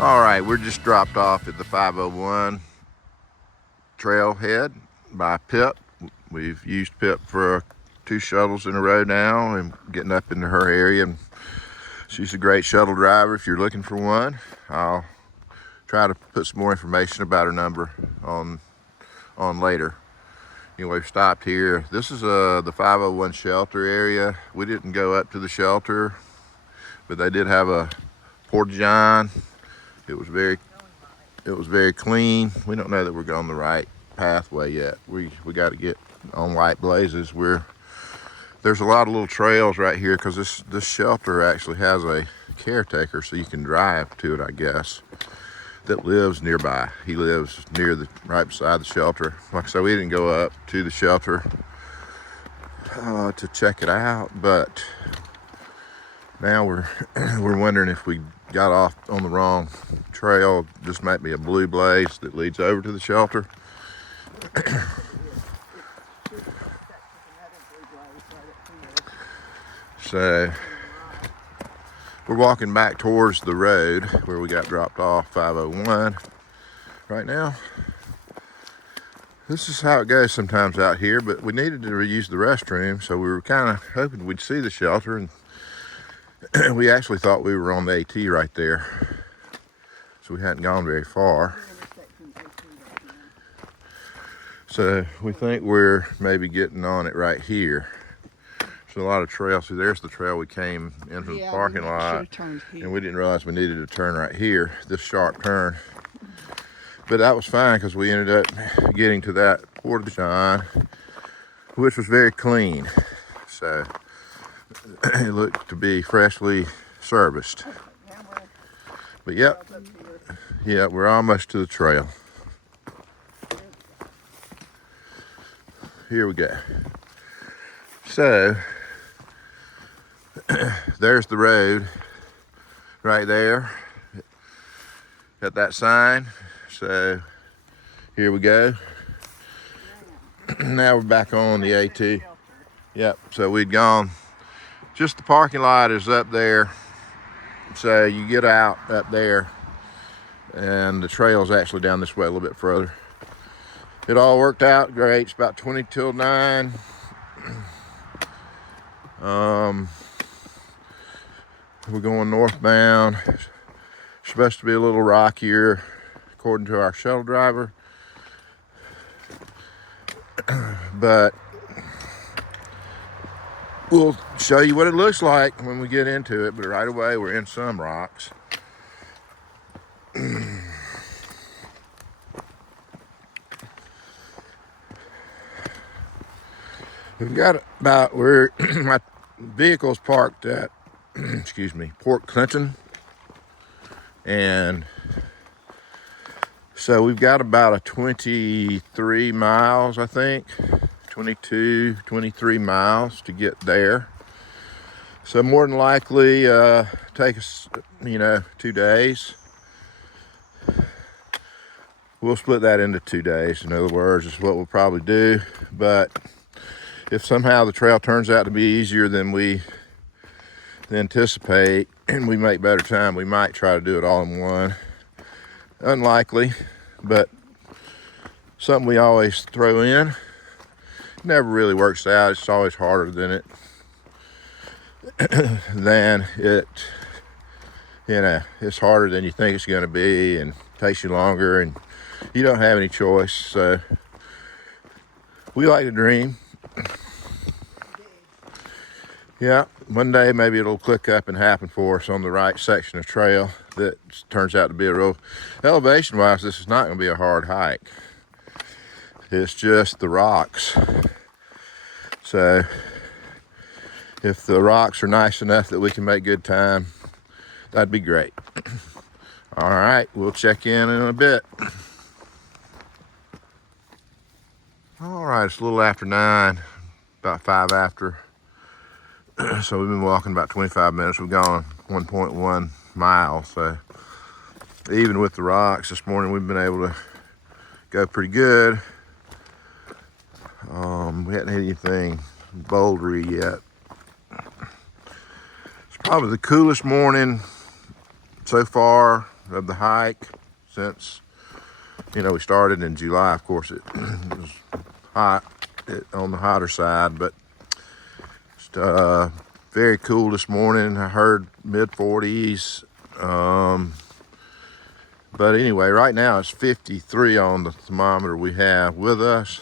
All right, we're just dropped off at the 501 trailhead by Pip. We've used Pip for 2 shuttles in a row now and getting up into her area. And she's a great shuttle driver. If you're looking for one, I'll try to put some more information about her number on later. Anyway, we've stopped here. This is the 501 shelter area. We didn't go up to the shelter, but they did have a porta-john. It was very clean. We don't know that we're going the right pathway yet. We got to get on White Blazes. There's a lot of little trails right here because this shelter actually has a caretaker, so you can drive to it, I guess, that lives nearby. He lives right beside the shelter. Like I said, we didn't go up to the shelter to check it out, but now we're wondering if we got off on the wrong trail. This might be a blue blaze that leads over to the shelter. So we're walking back towards the road where we got dropped off, 501 right now. This is how it goes sometimes out here, but we needed to use the restroom, so we were kind of hoping we'd see the shelter, and we actually thought we were on the AT right there, so we hadn't gone very far. So we think we're maybe getting on it right here. There's a lot of trails. See, there's the trail we came into the parking lot, and we didn't realize we needed to turn right here, this sharp turn. But that was fine because we ended up getting to that porta-john, which was very clean. So it looked to be freshly serviced. But yep, we're almost to the trail. Here we go. So there's the road right there at that sign. So here we go. Now we're back on the AT. Yep, so we'd gone, just the parking lot is up there. So you get out up there and the trail's actually down this way a little bit further. It all worked out great. It's about 20 till 9. We're going northbound. It's supposed to be a little rockier according to our shuttle driver, but we'll show you what it looks like when we get into it. But right away we're in some rocks. We've got about where my vehicle's parked at excuse me, Port Clinton, and so we've got about a 23 miles, I think, 22, 23 miles to get there. So more than likely take us, 2 days. We'll split that into 2 days. In other words, is what we'll probably do. But if somehow the trail turns out to be easier than we anticipate and we make better time, we might try to do it all in one. Unlikely, but something we always throw in. It never really works out. It's always harder than it it's harder than you think it's going to be, and takes you longer, and you don't have any choice. So we like to dream. Yeah, one day maybe it'll click up and happen for us on the right section of trail that turns out to be a real, elevation wise, this is not going to be a hard hike. It's just the rocks. So if the rocks are nice enough that we can make good time, that'd be great. All right, we'll check in a bit. All right, it's a little after 9, about 5 after. So we've been walking about 25 minutes. We've gone 1.1 miles. So even with the rocks this morning, we've been able to go pretty good. We hadn't hit anything bouldery yet. It's probably the coolest morning so far of the hike since, you know, we started in July. Of course, it was hot on the hotter side, but just, very cool this morning. I heard mid 40s. But anyway, right now it's 53 on the thermometer we have with us.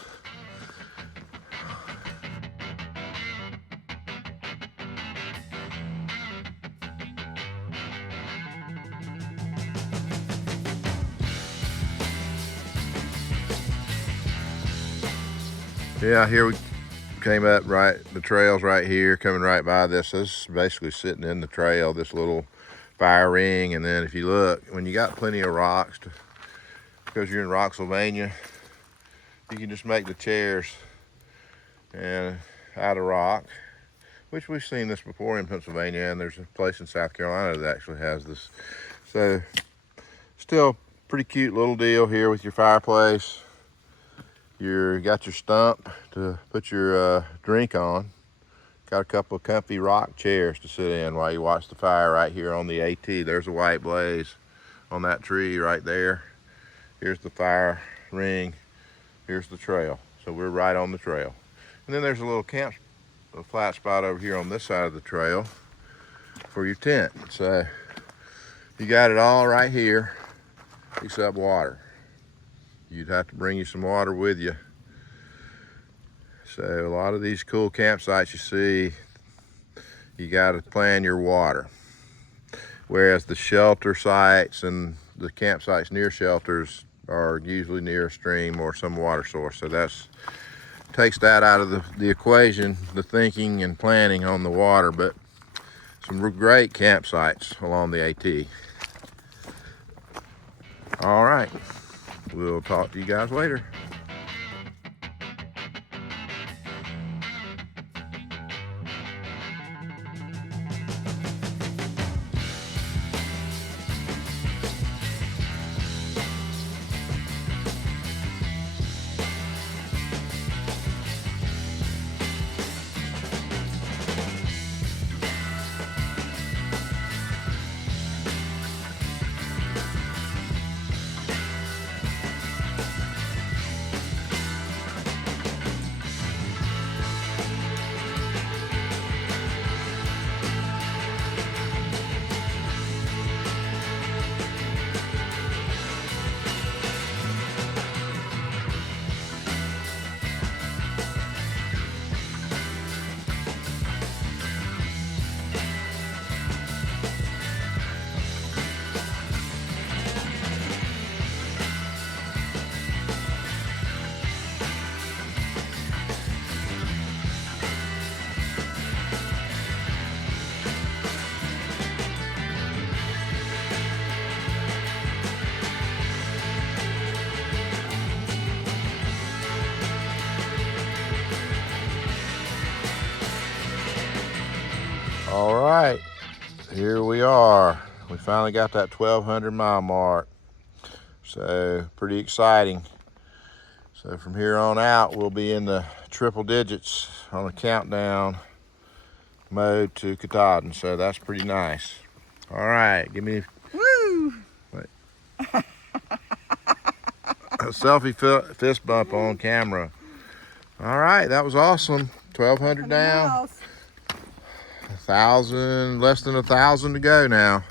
Yeah, here we came up right, the trail's right here, coming right by this. This is basically sitting in the trail, this little fire ring. And then if you look, when you got plenty of rocks, because you're in Rocksylvania, you can just make the chairs and out of rock, which we've seen this before in Pennsylvania, and there's a place in South Carolina that actually has this. So still pretty cute little deal here with your fireplace. You got your stump to put your drink on. Got a couple of comfy rock chairs to sit in while you watch the fire right here on the AT. There's a white blaze on that tree right there. Here's the fire ring. Here's the trail. So we're right on the trail. And then there's a little a flat spot over here on this side of the trail for your tent. So you got it all right here, except water. You'd have to bring you some water with you. So a lot of these cool campsites you see, you got to plan your water. Whereas the shelter sites and the campsites near shelters are usually near a stream or some water source. So that's takes that out of the equation, the thinking and planning on the water. But some great campsites along the AT. All right. We'll talk to you guys later. All right, here we are. We finally got that 1,200 mile mark. So pretty exciting. So from here on out, we'll be in the triple digits on a countdown mode to Katahdin. So that's pretty nice. All right, give me Woo! Wait. A selfie fist bump on camera. All right, that was awesome. 1,200 down. 1,000, less than 1,000 to go now.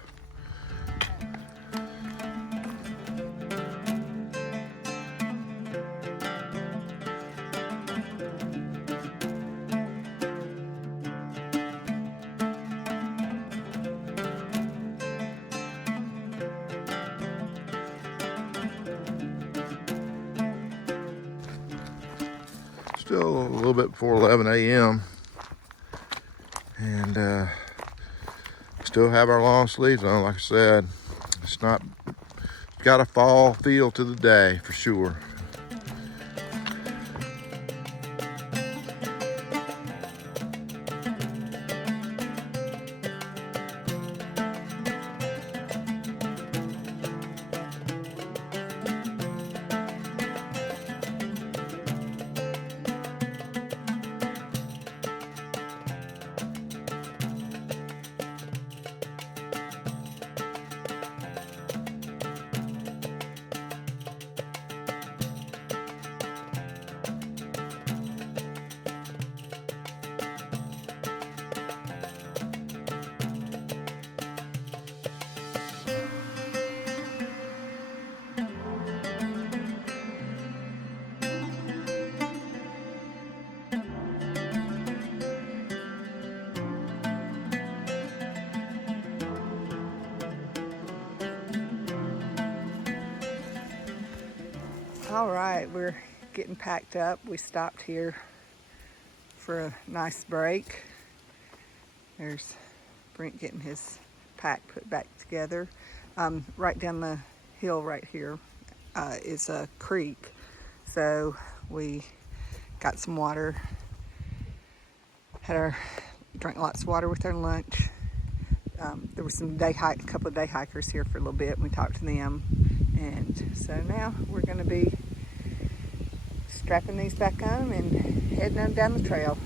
Still a little bit before 11 a.m. and still have our long sleeves on. Like I said, it's got a fall feel to the day for sure. All right, we're getting packed up. We stopped here for a nice break. There's Brent getting his pack put back together. Right down the hill right here is a creek. So we got some water, drank lots of water with our lunch. There was a couple of day hikers here for a little bit, and we talked to them. And so now we're going to be strapping these back on and heading on down the trail.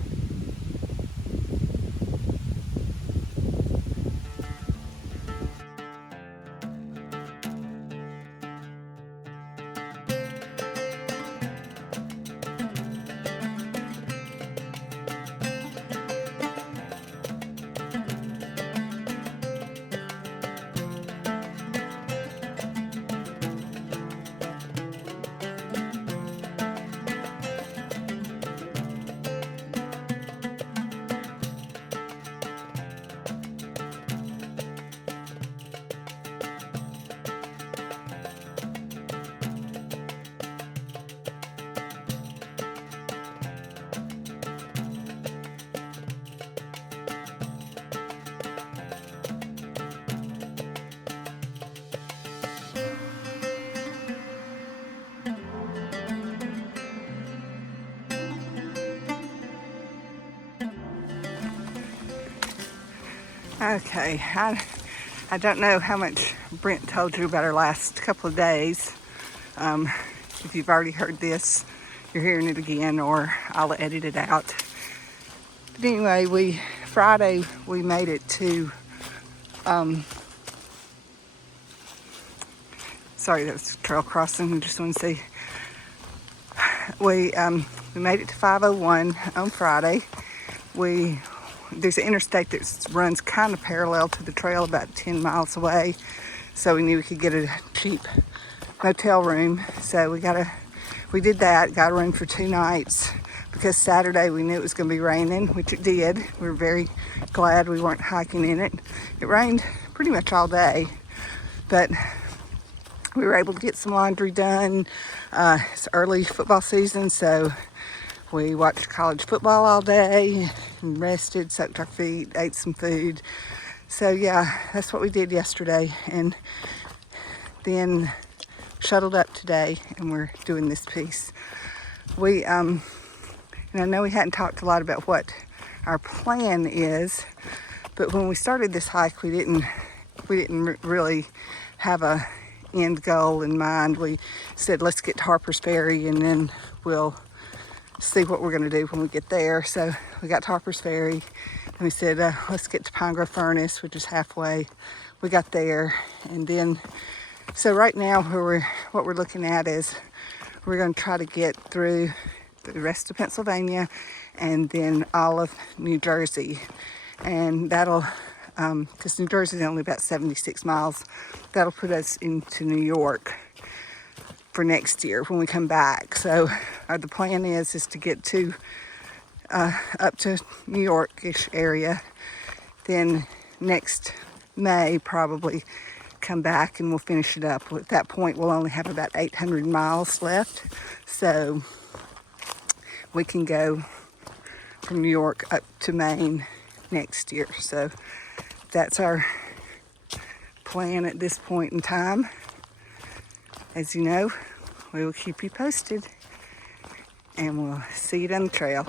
Okay, I don't know how much Brent told you about our last couple of days. If you've already heard this, you're hearing it again, or I'll edit it out. But anyway, Friday we made it to, sorry, that was a trail crossing, I just want to see. We made it to 501 on Friday. There's an interstate that runs kind of parallel to the trail, about 10 miles away. So we knew we could get a cheap motel room. So we did that, got a room for 2 nights, because Saturday we knew it was going to be raining, which it did. We were very glad we weren't hiking in it. It rained pretty much all day, but we were able to get some laundry done. It's early football season, so we watched college football all day and rested, soaked our feet, ate some food. So yeah, that's what we did yesterday, and then shuttled up today, and we're doing this piece. And I know we hadn't talked a lot about what our plan is, but when we started this hike, we didn't really have a end goal in mind. We said, let's get to Harper's Ferry, and then we'll see what we're going to do when we get there. So we got to Harper's Ferry, and we said, let's get to Pine Grove Furnace, which is halfway. We got there, and then, so right now what we're looking at is we're going to try to get through the rest of Pennsylvania and then all of New Jersey. And that'll, because New Jersey is only about 76 miles, that'll put us into New York for next year when we come back. So the plan is to get to up to New York-ish area. Then next May probably come back and we'll finish it up. At that point we'll only have about 800 miles left, so we can go from New York up to Maine next year. So that's our plan at this point in time. As you know, we will keep you posted, and we'll see you on the trail.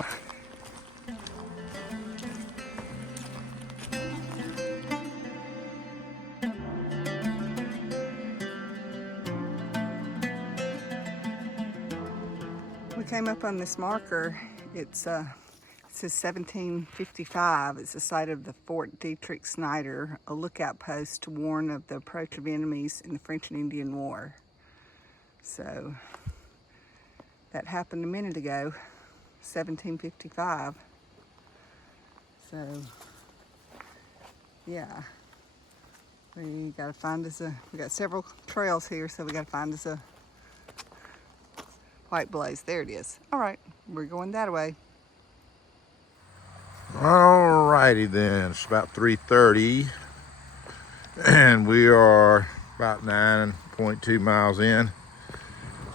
We came up on this marker. It says 1755. It's the site of the Fort Dietrich Snyder, a lookout post to warn of the approach of enemies in the French and Indian War. So that happened a minute ago, 1755. So yeah, we got several trails here, so we got to find us a white blaze. There it is. All right, we're going that way. Alrighty then, it's about 3:30, and we are about 9.2 miles in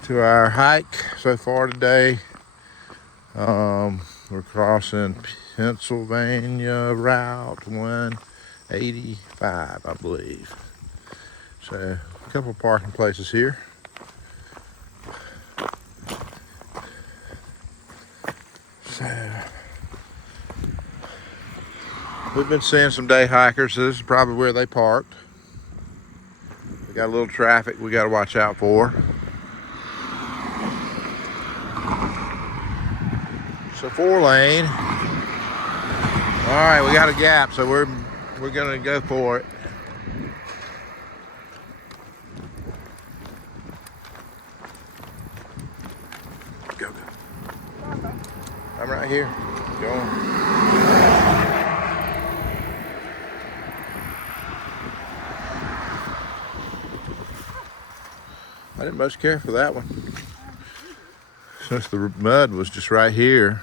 to our hike so far today. We're crossing Pennsylvania Route 185, I believe. So a couple of parking places here. So we've been seeing some day hikers. So this is probably where they parked. We got a little traffic we got to watch out for. So 4-lane. All right, we got a gap, so we're gonna go for it. Go, go. I'm right here. Go on. I didn't much care for that one, since the mud was just right here.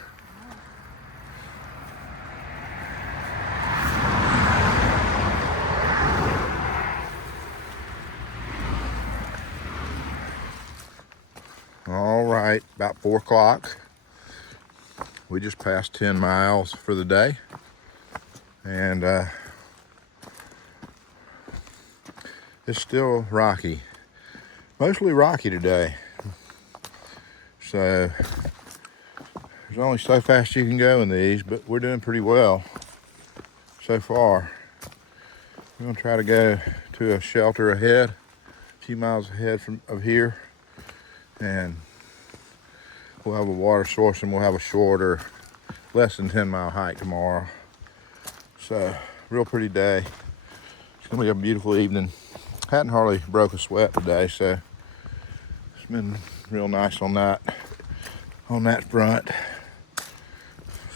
All right, about 4 o'clock. We just passed 10 miles for the day. And it's still rocky. Mostly rocky today. So there's only so fast you can go in these, but we're doing pretty well so far. We're gonna try to go to a shelter ahead, a few miles ahead of here, and we'll have a water source, and we'll have a shorter, less than 10-mile hike tomorrow. So real pretty day. It's gonna be a beautiful evening. Hadn't hardly broke a sweat today, so it's been real nice on that front.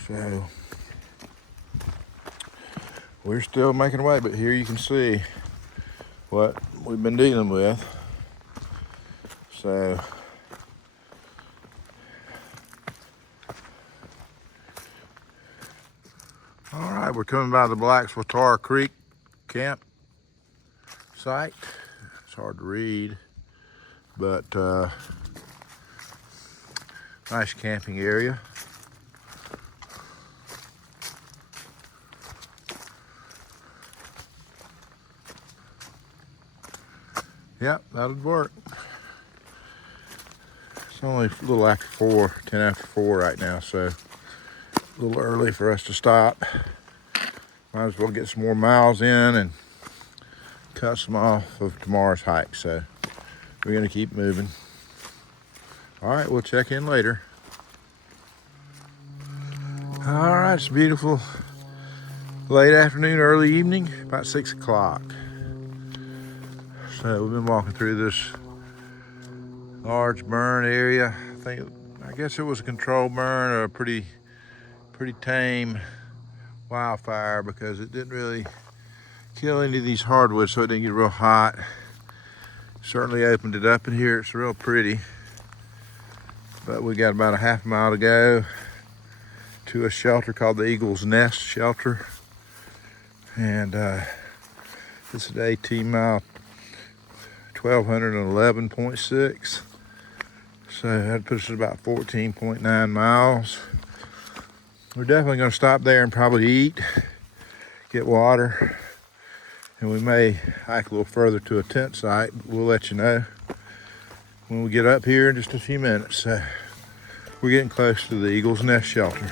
So we're still making way, but here you can see what we've been dealing with. So all right, we're coming by the Black Swatara Creek camp site. It's hard to read, but nice camping area. Yep, that'll work. It's only a little after 4, 10 after 4 right now, so a little early for us to stop. Might as well get some more miles in and cut some off of tomorrow's hike. So we're gonna keep moving. All right, we'll check in later. All right, it's beautiful late afternoon, early evening, about 6 o'clock. So we've been walking through this large burn area. I guess it was a controlled burn, or a pretty tame wildfire, because it didn't really kill any of these hardwoods, so it didn't get real hot. Certainly opened it up in here. It's real pretty. But we got about a half mile to go to a shelter called the Eagle's Nest Shelter. And this is 18 mile, 1,211.6. So that puts us about 14.9 miles. We're definitely gonna stop there and probably eat, get water, and we may hike a little further to a tent site. We'll let you know when we get up here in just a few minutes. So we're getting close to the Eagle's Nest Shelter.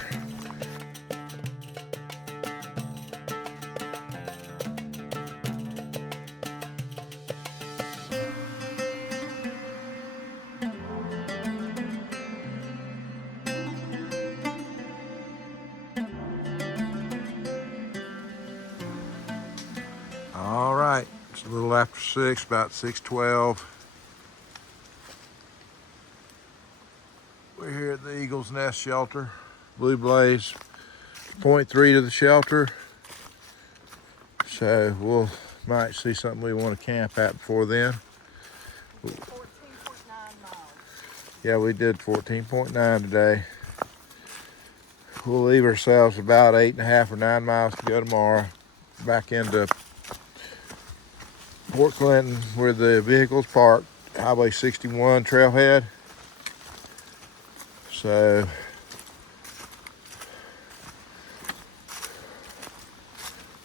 All right, it's a little after 6, about 6:12. We're here at the Eagle's Nest Shelter. Blue Blaze, 0.3 to the shelter. So we'll might see something we want to camp at before then. 14.9 miles. Yeah, we did 14.9 today. We'll leave ourselves about 8.5 or 9 miles to go tomorrow. Back into Fort Clinton, where the vehicles parked, Highway 61 trailhead. So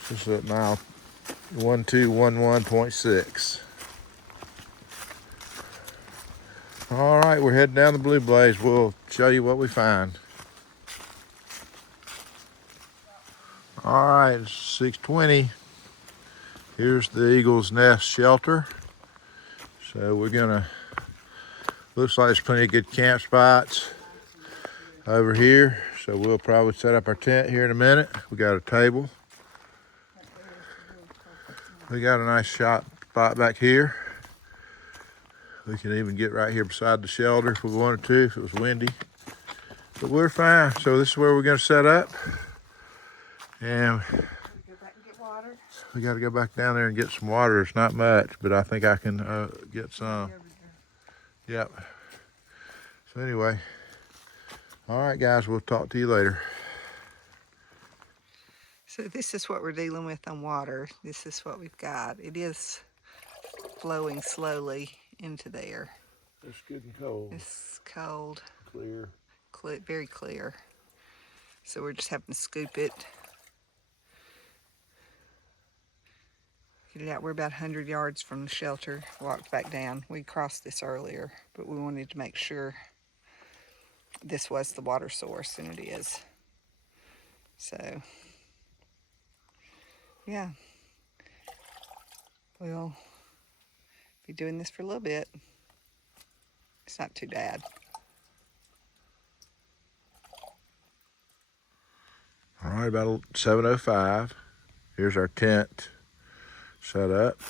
this is at mile 1211.6. All right, we're heading down the Blue Blaze. We'll show you what we find. All right, it's 6:20. Here's the Eagle's Nest shelter. So we're gonna, looks like there's plenty of good camp spots over here. So we'll probably set up our tent here in a minute. We got a table. We got a nice shot spot back here. We can even get right here beside the shelter if we wanted to, if it was windy. But we're fine. So this is where we're gonna set up. And we got to go back down there and get some water. It's not much, but I think I can get some. Yep. So anyway, all right, guys, we'll talk to you later. So this is what we're dealing with on water. This is what we've got. It is flowing slowly into there. It's good and cold. It's cold. Clear. Very clear. So we're just having to scoop it. Get it out. We're about 100 yards from the shelter. Walked back down. We crossed this earlier, but we wanted to make sure this was the water source, and it is. So, yeah. We'll be doing this for a little bit. It's not too bad. All right, about 7:05. Here's our tent set up.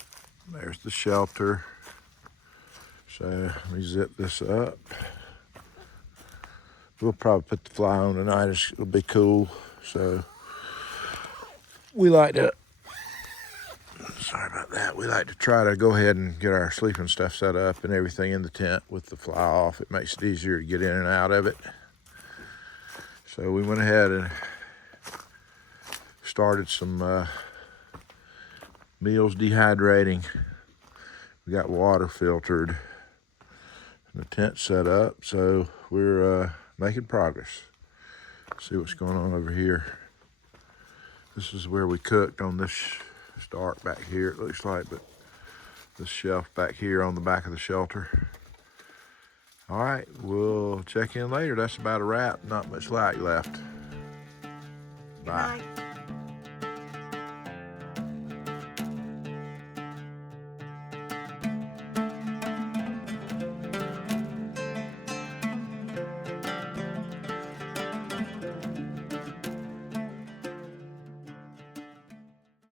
There's the shelter. So let me zip this up. We'll probably put the fly on tonight. It'll be cool. So we like to, sorry about that. We like to try to go ahead and get our sleeping stuff set up and everything in the tent with the fly off. It makes it easier to get in and out of it. So we went ahead and started some meals dehydrating. We got water filtered and the tent set up, so we're making progress. See what's going on over here. This is where we cooked on this. It's dark back here, it looks like, but this shelf back here on the back of the shelter. All right, we'll check in later. That's about a wrap. Not much light left. Bye.